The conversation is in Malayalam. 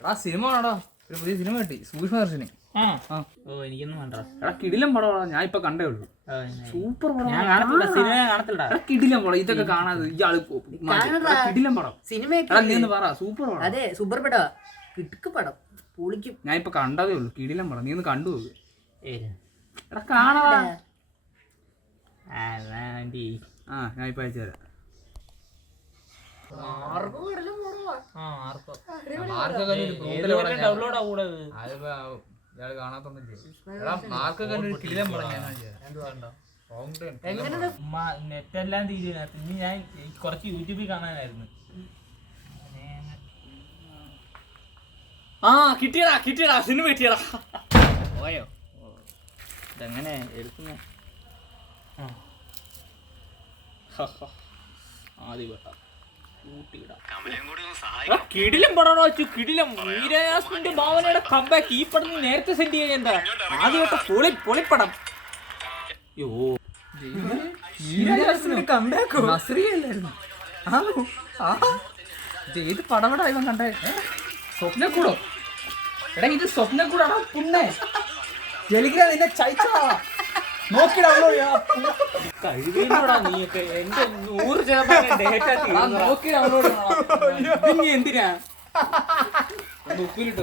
എടാ സിനിമ ആണോടാ, ഒരു പുതിയ സിനിമ കിട്ടി, സൂക്ഷ്മദർശിനി. എനിക്കൊന്നും വേണ്ട. എടാ കിടിലം പടമാടാ, ഞാൻ ഇപ്പൊ കണ്ടേ ഉള്ളൂ. സൂപ്പർ പടം. ഞാൻ കാണത്തില്ല, സിനിമ കാണത്തില്ല. കിടിലം പടം, ഇതൊക്കെ കാണാതെ ഇയാള് കിടിലം പടം. സിനിമ നീ ഒന്ന് പറ, സൂപ്പർ പടം. അതെ സൂപ്പർ പടം, കിടുക്ക് പടം, പൊളിക്കും. ഞാൻ ഇപ്പൊ കണ്ടതേ ഉള്ളൂ, കിടിലം പടം. നീ ഒന്ന് കണ്ടു നോക്ക്. എടാ കാണാ. ഞാൻ ഇപ്പൊ അയച്ചു തരാം. നെറ്റെല്ലാം തീരുന്നതിനകത്ത് ഇനി ഞാൻ കുറച്ച് യൂട്യൂബിൽ കാണാനായിരുന്നു. കിട്ടിയടാ സിനിമ കിട്ടിയടാ. പോയോ? ഇതെങ്ങനെ എടുക്കുന്ന കിടിലം പടമാണോ വെച്ചു? കിടിലം വീരയാസ്മിന്റെ ഭാവനയുടെ കംബാക്ക്. ഈ പടം നേരത്തെ സെൻഡ് ചെയ്യാൻ എന്താ ആദ്യമായിട്ട് പൊളിപ്പടം. ഏത് പടപടാ ഇവൻ കണ്ടേ? സ്വപ്നക്കൂടോ? എടാ ഇത് സ്വപ്നക്കൂടാടാ പുണ്ണേ. ജലിക്കാ നിന്നെ ചൈച്ചാ നോക്കി ഡൗൺലോഡ് ചെയ്യണം. നീയൊക്കെ എന്റെ 100% ഡേറ്റ നോക്കി ഡൗൺലോഡ് ചെയ്യണം. പിന്നെ എന്തിനാ ഉപ്പിലിട്ടോ